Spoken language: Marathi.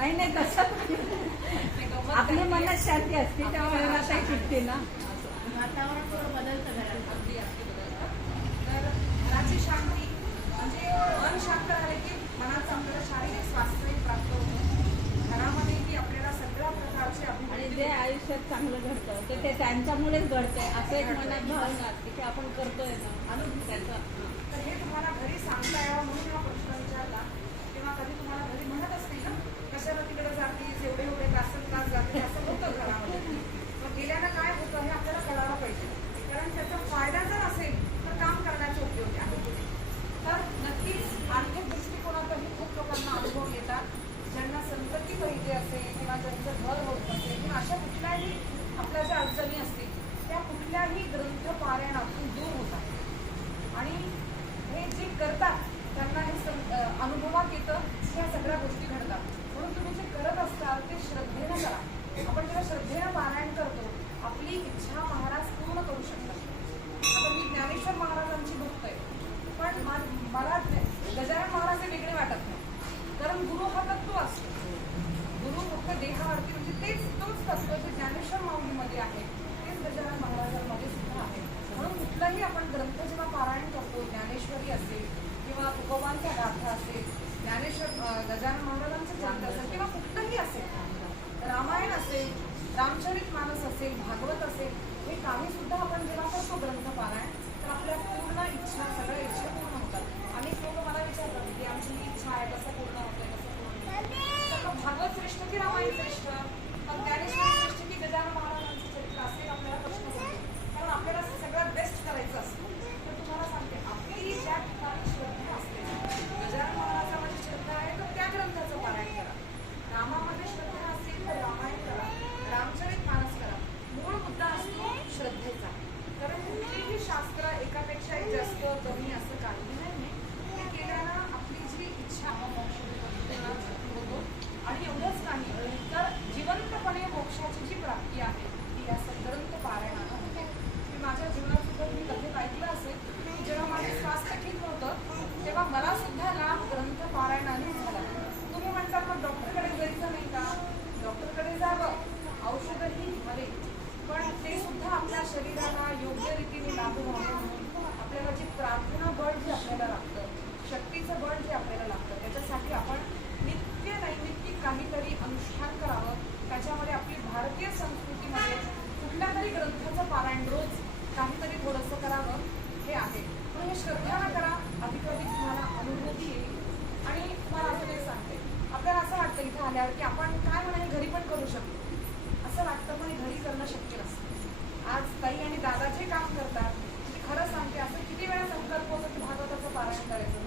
नाही नाही तसं आपली मनात शांती असते तेव्हा घरातही सुटते ना. वातावरण थोडं बदलतं घरात. अगदी अगदी बदलतं. तर घराची शांती म्हणजे मन शांत झाले की मनाचं आपल्याला शारीरिक स्वास्थ्य प्राप्त होतं. घरामध्ये की आपल्याला सगळ्या प्रकारचे आणि अभिवृद्धी जे आयुष्यात चांगलं घडतं ते त्यांच्यामुळेच घडतंय असं एक मनात भावना असते की आपण करतोय ना अनुभव त्याचा. तर हे तुम्हाला घरी सांगता यावं म्हणून जेव्हा प्रश्न विचारला तेव्हा कधी तुम्हाला घरी म्हणत असतील ना कशाला तिकडे जातीस एवढे एवढे तास जाते असं होतं घरामध्ये. मग गेल्यानं काय होतं हे आपल्याला कळायला पाहिजे, कारण त्याचा फायदा जर असेल तर काम करण्याचे उपयोग आहे. तर नक्कीच आर्थिक दृष्टिकोनातही खूप लोकांना अनुभव येतात ज्यांना संपत्ती पाहिजे असेल किंवा ज्यांचं घर होत असेल किंवा अशा कुठल्याही आपल्या ज्या अडचणी असतील त्या कुठल्याही ग्रंथ पारायणातून दूर होतात. आणि हे जे करतात त्यांना हे अनुभवात येतं ह्या सगळ्या गोष्टी घडतात. म्हणून तुम्ही जे करत असताल ते श्रद्धेनं करा. आपण जेव्हा श्रद्धेनं पारायण करतो आपली इच्छा महाराज पूर्ण करू शकतात. आता मी ज्ञानेश्वर महाराजांची भक्त आहे, पण मला गजानन महाराज हे वेगळे वाटत नाही, कारण गुरु हा तत्व असतो. गुरु फक्त देहावरती म्हणजे तोच तत्व जे ज्ञानेश्वर माऊलीमध्ये आहे तेच गजानन महाराजांमध्ये सुद्धा आहे. म्हणून कुठलाही आपण ग्रंथ जेव्हा पारायण करतो, ज्ञानेश्वरी असेल किंवा तुकोबांचा गाथा असेल, ज्ञानेश्वर गजानन महाराजांचं ग्रंथ असेल किंवा कुठलंही असेल, रामायण असेल, रामचरित मानस असेल, भागवत असेल, हे काही सुद्धा आपण जेव्हा करतो ग्रंथ पारायण तर आपल्या पूर्ण इच्छा सगळ्या इच्छा पूर्ण होतात. अनेक लोक मला विचारतात की आमची ही इच्छा आहे कसं पूर्ण होते कसं पूर्ण होते. तर मग भागवत श्रेष्ठ की रामायण श्रेष्ठ, मग ज्ञानेश्वर श्रेष्ठ की गजानन महाराजांचं चरित्र असेल आपल्याला प्रश्न पडतो, कारण आपल्याला सगळ्यात बेस्ट करायचं असतं. तर तुम्हाला सांगते आपली ज्या ठिकाणी श्रद्धा असते, गजानन महाराजांमध्ये श्रद्धा आहे तर त्या ग्रंथाचं पारायण करा. रामामध्ये श्रद्धा असेल तर रामायण करा, रामचरित मानस करा. मूळ मुद्दा असतो श्रद्धेचा. कारण कुठलीही शास्त्र एकापेक्षा एक जास्त कमी असं काही नाही. हे केल्यानं आपली जी इच्छा मोक्ष होतो. आणि एवढंच नाही तर जिवंतपणे मोक्षाची जी प्राप्ती आहे ती या ग्रंथ पारायणानं होते. मी माझ्या जीवनात सुद्धा मी कधी ऐकलं असेल की जेव्हा माझं स्वास्थ्य ठीक नव्हतं तेव्हा मला सुद्धा लाभ ग्रंथ पारायणाने झाला. तुम्ही म्हणता मग डॉक्टरकडे जायचं नाही का? डॉक्टरकडे जावं, औषधही घ्यावे, पण ते सुद्धा आपल्या शरीराला योग्य रीतीने लागू व्हावं म्हणून आपल्याला जे प्रार्थना बळ जे आपल्याला लागतं, शक्तीचं बळ जे आपल्याला लागतं, त्याच्यासाठी आपण नित्य नैमित्तिक काहीतरी अनुष्ठान करावं. त्याच्यामध्ये आपली भारतीय संस्कृतीमध्ये कुठल्या तरी ग्रंथाचं पारायण रोज काहीतरी थोडंसं करावं हे आहे. पण हे श्रद्धेनं करा, अधिकाधिक तुम्हाला अनुभूती येईल. आणि तुम्हाला असं ते सांगते, आपल्याला असं वाटतं इथे आल्यावर की आपण काय म्हणाले घरी पण करू शकतो असं वाटतं, पण घरी करणं शक्य नसतं. आज ताई आणि दादा जे काम करतात ते खरं सांगते असं किती वेळा संकल्प होतो की भागवताचं पारायण करायचं,